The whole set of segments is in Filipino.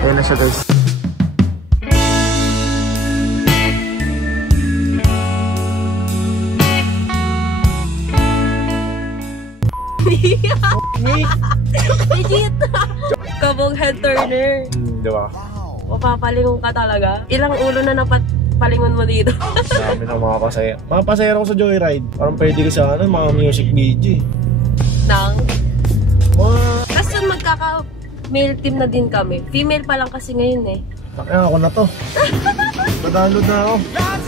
Ayan na siya guys. Legit! Kabog head turner. Diba? Mapapalingon ka talaga. Ilang ulo na napalingon mo dito? Dami ng mga pasaya. Mga pasaya ko sa Joyride. Parang pwede ka sa ano, mga music video. Nang? What? Kasi magkaka-male team na din kami. Female pa lang kasi ngayon eh. Kaya ako na to. Nadownload na ako.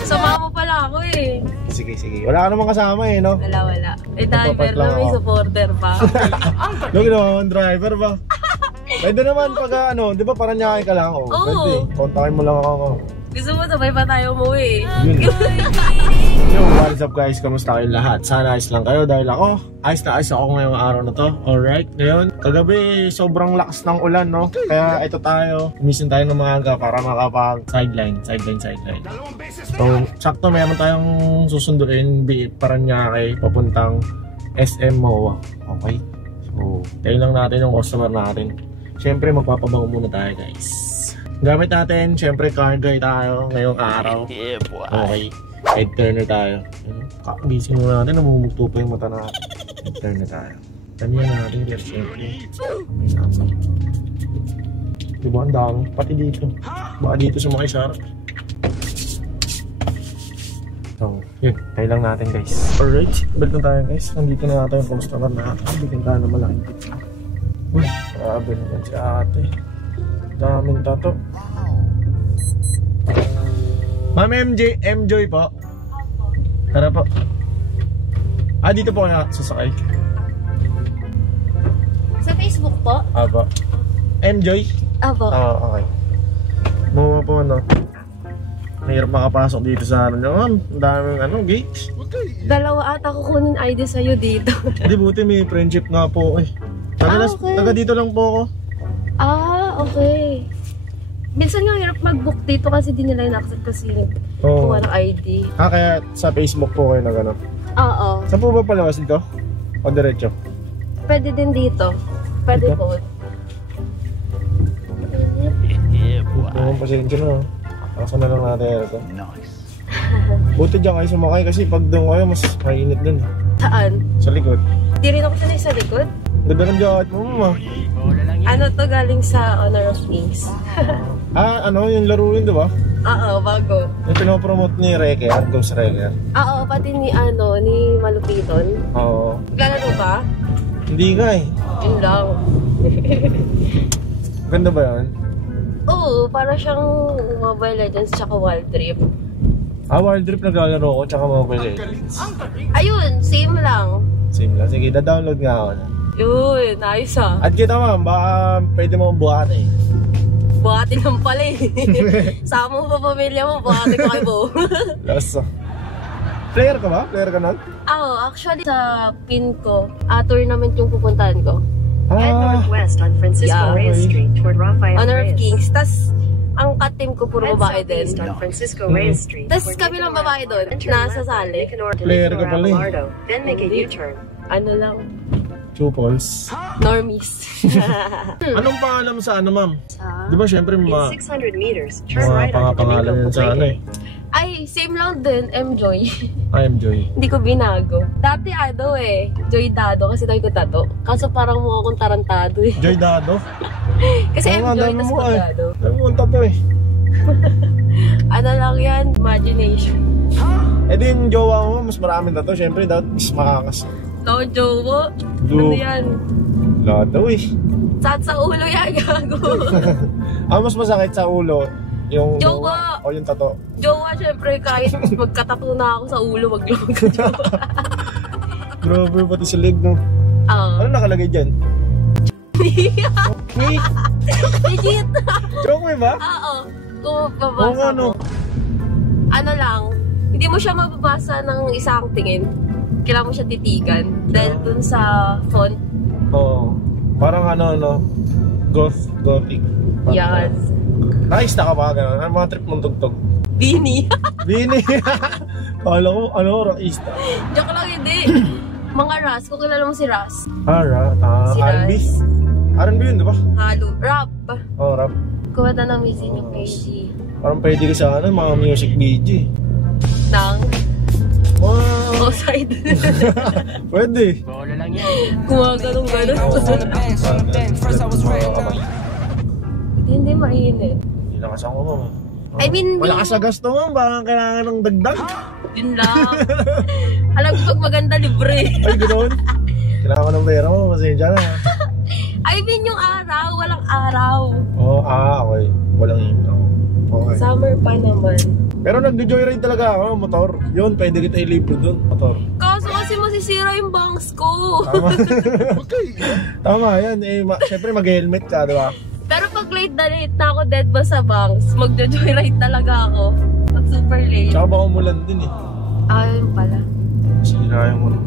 Sumama pa lang ako eh. Sige, sige. Wala ka namang kasama eh, no? Wala. May driver lang na, may ako. supporter pa. Yung ginawa driver ba? Pwede naman pag ano, di ba parang nyakay ka lang? Oh, Oo. pwede. Kontakin mo lang ako. Gusto mo sabay pa tayo umuwi. Yo, what's up guys? Kamusta kayong lahat? Sana ayos lang kayo dahil ako, ayos na ayos ako ngayong araw na to. Alright, ngayon, kagabi sobrang lakas ng ulan, no? Kaya ito tayo, umisin tayo ng maaga para makapag sideline. So, sakto meron tayong susunduin, be it Paranaque, papuntang SM MOA. Okay? So, tayo lang natin yung customer natin. Siyempre, magpapabango muna tayo guys. Gamit natin, siyempre cargay tayo ngayong araw. Okay, head turner tayo. Gising mo natin, namumugto pa yung mata natin. Head turner tayo. Taniyan natin, yes, siyempre. May naman. Diba ang dami? Pati dito. Baka dito sa mga isara. So, yun. Tayo lang natin guys. Alright, balik na tayo guys. Nandito na natin yung customer natin. Bigyan tayo na malaking pizza. Uy, grabe naman si ate. Daming tato. Ma'am M-Joy po. Tara po. Dito po kaya sasakay. Sa Facebook po? Apo. M-Joy? Apo. Okay. Mga po ano. Mahirap makapasok dito sa ano nyo. Ang daming gates. Dalawa ata kukunin ID sa'yo dito. Hindi, buti may friendship nga po eh. Okay. Taga dito lang po ako. Okay. Minsan nga hirap mag-book dito kasi di nila in-accept kasi kung walang ID. Kaya sa Facebook po kayo na gano'n? Oo. Saan po ba palawas dito? O diretso? Pwede din dito. Pwede Ito? po. Oo, pasensya na. Kaso na lang natin ito. Buti dyan kayo sumakay kasi pag doon kayo mas mainit din. Saan? Sa likod. Di rin ako sanay sa likod. Ganda ng jacket mo ma. Ano to galing sa Honor of Kings? Yung laro yun diba? Oo, bago. Yung pinopromote ni Reker, Ghost Reker. Oo, pati ni Malupiton. Oo. Lalaro ka? Hindi nga eh. Yun lang. Ganda ba yun? Oo, para siyang Mobile Legends tsaka Wild Trip. Wild Trip naglalaro ko tsaka Mobile Legends. Ayun, same lang. Same lang. Sige, da-download nga ako na. Yun, nice ah. At kita ma'am, baka pwede mo buhati eh. Buhati lang pala eh. Sama mo pa pamilya mo, buhati ko kayo po. Laso. Player ka ba? Player ka nun? Actually sa pin ko, tournament yung pupuntahan ko. Head northwest on Francisco Reyes Street toward Rafael Honor of Reyes. Kings. Tas, ang kat-team ko puro Head babae din. southeast on Francisco Reyes Street. Tas kami lang babae doon, nasa sali. Player ka pala eh. Then make a U-turn. Ano lang, Chupons. normies. Anong pangalan mo sa ano ma'am? Sa... Di ba syempre In mga 600 meters, turn right onto pangalan Domingo yun sa ano eh. Ay, same lang din, M-Joy. I am Joy. Hindi ko binago. Dati Joy Dado kasi tayo ko tato. Kaso parang mukha akong tarantado eh. Joy Dado? Kasi Oo nga, M-Joy, dami tas mo ko eh. Dado. Dami mo ang tato eh. Ano lang yan, imagination. Eh di yung jowa mo, mas maraming tato. Syempre dapat mas makakas. No, jowo. Jo. Ano yan? Lahat daw eh. Sa ulo yan, gago. Mas masakit sa ulo. Yung Jowa. o yung tato. Jowa, syempre, kahit magkatato na ako sa ulo, wag lang ka jowa. Grabe, pati sa leg no. Ano nakalagay dyan? Wait, Legit. joke mo ba? Oo. Kung Oo mababasa ano? mo. Ano lang, hindi mo siya mababasa ng isang tingin. Kailangan mo siya titigan. Dahil dun sa font. Oo. Parang gothic. Yan. Nakista ka ba? Ganun? Ano mga trip mong tugtog? Bini. Bini! Kala ko, rockista. Joke lang, hindi. Mga Ras, kung kilala mo si Ras. Si Si R&B? Ras. R&B yun, di ba? Halo. Rap. Oh, rap. Kuha na ng misin yung KG. Parang pwede ka sa mga music video. Nang Wow! outside. Pwede. Bola lang yan. Gumaganong gano'n. Hindi mainit. Hindi na kasama mo. I mean, Wala ka sa gasto mo, baka kailangan ng dagdag. yun lang. Alam ko pag maganda libre. Ay, ganoon. Kailangan ko ng pera mo, masensya na. I mean yung araw, walang araw. Oo, okay. Walang ino. Okay. Summer pa naman. Pero nagjo-joyride talaga ako, motor. Yun, pwede kita ilibre doon, motor. Kaso kasi masisira yung bangs ko. Tama. Okay. Tama yan, syempre mag-helmet ka, di ba? Pero pag late na ako dead ba sa bangs, magjo-joyride talaga ako. Pag super late. Tsaka baka umulan din eh. Ayun pala. Sira yung mo.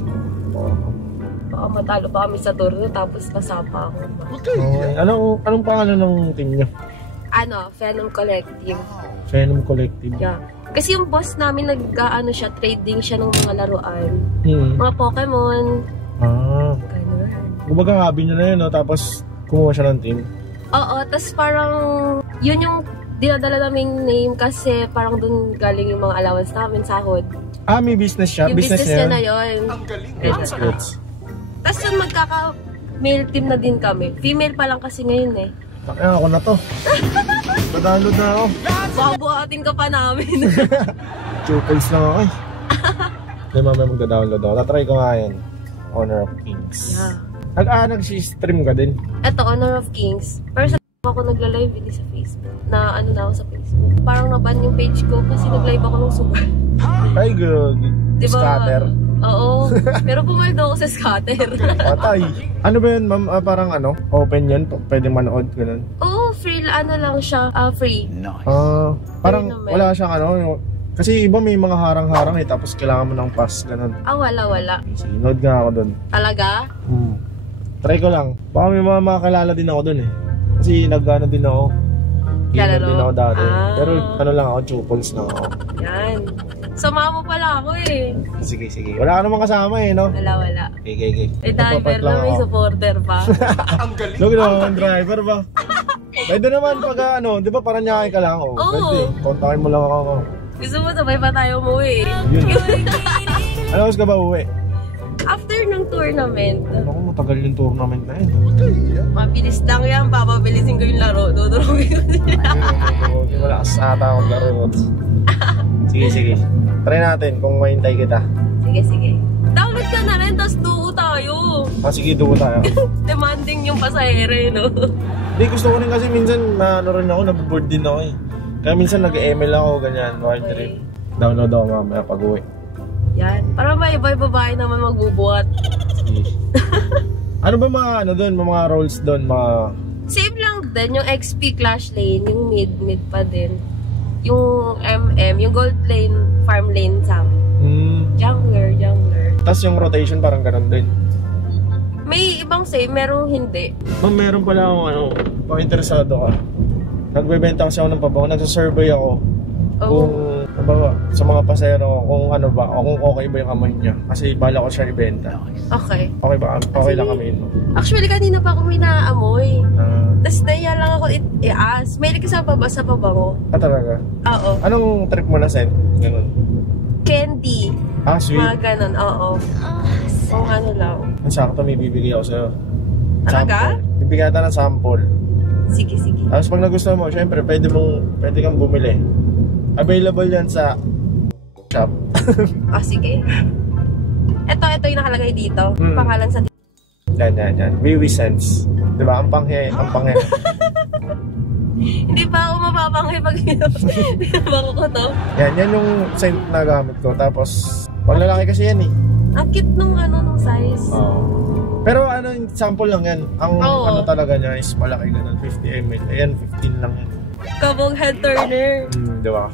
Baka matalo pa kami sa turno tapos kasapa ako. Okay. Anong pangalan ng team niyo? Venom Collective. Venom Collective. Yeah. Kasi yung boss namin siya, trading siya ng mga laruan. Hmm. Mga Pokemon. Ganun. Kumbaga hobby niya na yun, no? Tapos kumuha siya ng team. Oo, tas parang yun yung dinadala naming name kasi parang dun galing yung mga allowance namin, sahod. May business siya? Yung business niya na yun. Gets. Tapos yun magkaka-male team na din kami. Female pa lang kasi ngayon eh. Ako na to. Padalo na ako. Buhabuhatin ka pa namin. Chupels lang ako eh. Hindi mamaya magda-download ako. Tatry ko nga yan. Honor of Kings. Yeah. Nag-stream ka din? Eto, Honor of Kings. Pero sa ako nagla-live hindi sa Facebook. Na ako sa Facebook. Parang naban yung page ko kasi nag-live ako ng super. Ay, good. Diba? Scatter. Oo. Pero pumaldo ako sa scatter. Patay. Ano ba yun, ma'am? Parang open yun? Pwede manood, ganun? Oo, free lang siya. Free. Parang naman. wala siyang kasi iba may mga harang-harang eh, tapos kailangan mo ng pass, ganun. Wala. Sinod nga ako dun. Talaga? Try ko lang. Baka may mga makakilala din ako dun eh. Kasi nag-ano din ako. Gamer din ako dati. Pero lang ako, chupons lang ako. Yan. Sumama pala ako eh. Sige. Wala ka namang kasama eh, no? Wala. Okay. Driver na may supporter pa. Look naman, driver ba? Pwede naman pag di ba parang nyakay ka lang? Oo. Pwede. Kontakin mo lang ako. Gusto mo sabay pa tayo umuwi. Yun. Ano oras ka ba uwi? After ng tournament. Ako, matagal yung tournament na yun. Mabilis lang yan. Papabilisin ko yung laro. Dudurugin ko nila. Wala sa ata akong laro. Sige. Try natin kung mahintay kita. Sige. Download ka na rin, tapos duo tayo. Sige, dugo tayo. Demanding yung pasahero, no? Hindi, gusto ko rin kasi minsan rin ako, naboboard din ako eh. Kaya minsan nag-email ako, ganyan, Okay. Download ako mamaya pag-uwi. Yan. Para ba iba-iba babae naman magbubuhat. Sige. Ano ba mga doon, mga roles doon, mga... Same lang din, yung XP Clash Lane, yung mid pa din. Yung MM, yung Gold Lane, Farm Lane sa Jungler. Tapos yung rotation parang ganun din. May ibang same, merong hindi. Meron pala akong kung interesado ka. Nagbebenta kasi ako ng pabango, nagsasurvey ako. Kung sa mga pasero, kung kung okay ba yung amoy niya. Kasi bala ko siya ibenta. Okay. Okay ba? Okay lang kami yun. Actually, kanina pa ako may naamoy. Tapos naiya lang ako i-ask. May ka sa pabango. Talaga? Oo. Anong trip mo na set? Ganun. Candy. Sweet? Mga ganun, oo. Kung ano lang. Sakto may bibigay ako sa'yo. Talaga? Sample. Bibigyan kita ng sample. Sige. Tapos pag nagustuhan mo, syempre pwede kang bumili. Available yan sa shop. Sige. Ito yung nakalagay dito. Pangalan sa Yan. Wiwi Sense. Diba? Ang panghe. Hindi pa ako mapapanghay pag bako ko to. Yan yung scent na gamit ko. Tapos, pang lalaki kasi yan eh. Ang cute nung size. Pero sample lang yan. Ang talaga niya is malaki ganun, 50 ml. Ayan, 15 lang yan. Kabog head turner. Diba?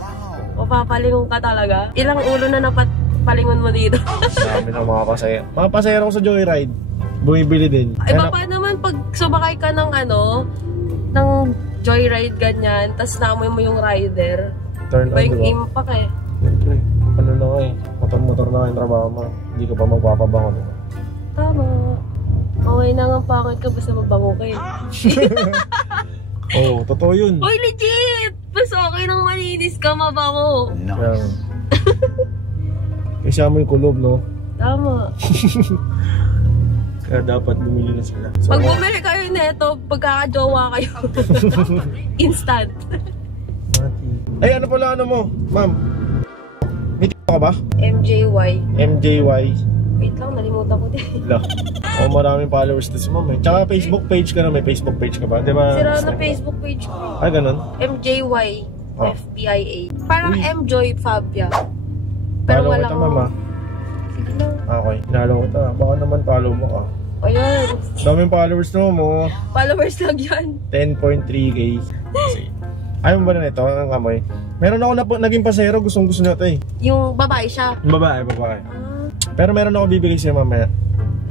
Papalingon ka talaga. Ilang ulo na napalingon mo dito. Dami ng mga pasahero. Mga pasahero ko sa Joyride, bumibili din. Iba pa naman pag sumakay ka ng ng Joyride ganyan, tas naamoy mo yung rider. Turn on, yung diba? impact eh. Siyempre, motor na yung trabaho mo. Hindi ka pa magpapabango. Diba? Tama. Okay na nga pangit ka basta mabango ka eh. Oo, totoo yun. Uy, legit! Mas okay nang malinis ka, mabango. Nice. Kasi mo yung kulob, no? Tama. Kaya dapat bumili na sila. So, Pag bumili kayo neto, pagkakajowa kayo. Instant. Ay, ano pala ano mo, ma'am? May ka ba? MJY. MJY. Wait lang, nalimutan ko din. Oh, maraming followers to si ma'am eh. Tsaka Facebook page ka na, may Facebook page ka ba? Diba? Sira na Facebook page ko. Ay, ganun? MJY. Oh. FBIA. Parang Uy. MJoy Fabia. Pero Follow walang... kita, ma'am ah. Sige lang. Okay, hinalo ko ta. Baka naman follow mo ka. Ayan. Daming followers na mo. Followers lang yan. 10.3k. Ayaw mo ba na ito? Ang amoy. Meron ako naging pasero. Gustong gusto nyo ito eh. Yung babae siya. Yung babae. Pero meron ako bibigay siya mamaya.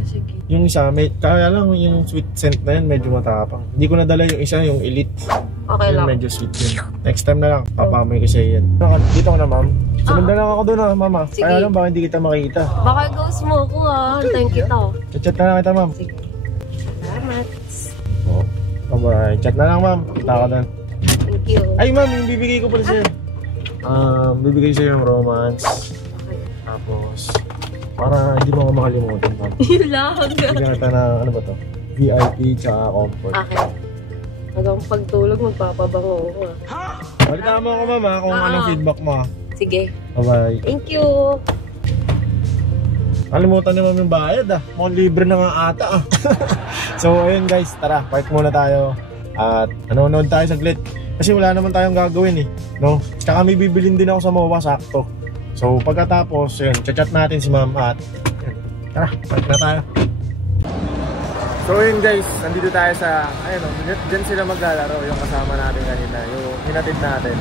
Sige. Yung isa, kaya lang yung sweet scent na yun, medyo matapang. Hindi ko nadala yung isa, yung elite. Okay Yung lang. medyo sweet yun. Next time na lang, papamoy ko siya yan. Dito ko na, ma'am. Sunod na lang ako doon, mama. Sige. Kaya lang, baka hindi kita makita. Baka ghost mo ako Hantayin kita. Chat na lang kita, ma'am. Sige. Salamat. Oh, bye-bye. Chat na lang, ma'am. Kita ka doon. Thank you. Ay, ma'am, yung bibigay ko pala sa'yo. Bibigay sa'yo yung romance. Okay. Tapos, para hindi mo ako makalimutan, ma'am. Yun lang. Bigyan kita na, ano ba to? VIP tsaka comfort. Okay. Hanggang pagtulog, magpapabango ako. Balita mo ako, ma'am, kung anong feedback mo. Sige. Bye-bye. Thank you. Kalimutan ni ma'am yung bayad Mukhang libre na nga ata So ayun guys, tara, park muna tayo. At nanonood tayo saglit. Kasi wala naman tayong gagawin no? Tsaka may bibilin din ako sa MOA, sakto. So pagkatapos, yun, chat natin si ma'am at yun. Tara, park na tayo. So yun guys, nandito tayo sa, ayun dyan sila maglalaro, yung kasama natin kanina, yung hinatid natin.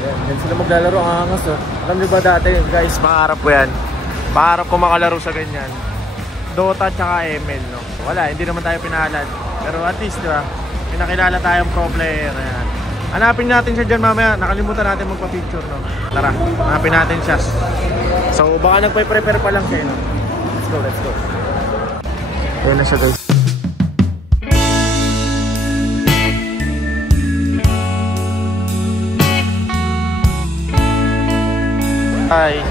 Dyan sila maglalaro, ang angas Alam niyo ba dati guys, pangarap ko yan. Pangarap ko makalaro sa ganyan. Dota tsaka ML, no? Wala, hindi naman tayo pinalad. Pero at least, di ba? Pinakilala tayong pro player. Ayan. Hanapin natin siya dyan mamaya. Nakalimutan natin magpa-picture, no? Tara, hanapin natin siya. So, baka nagpe-prepare pa lang siya, no? Let's go. Ayan na siya, guys. Hi.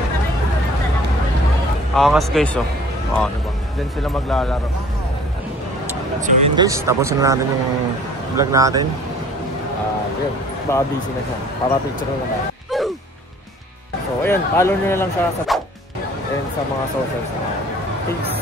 Angas guys diba? Diyan sila maglalaro. So yun guys, tapusin na natin yung vlog natin. Yun, baka busy na siya. Papapicture na naman. So ayun, follow nyo na lang siya sa, and sa mga socials na. Peace.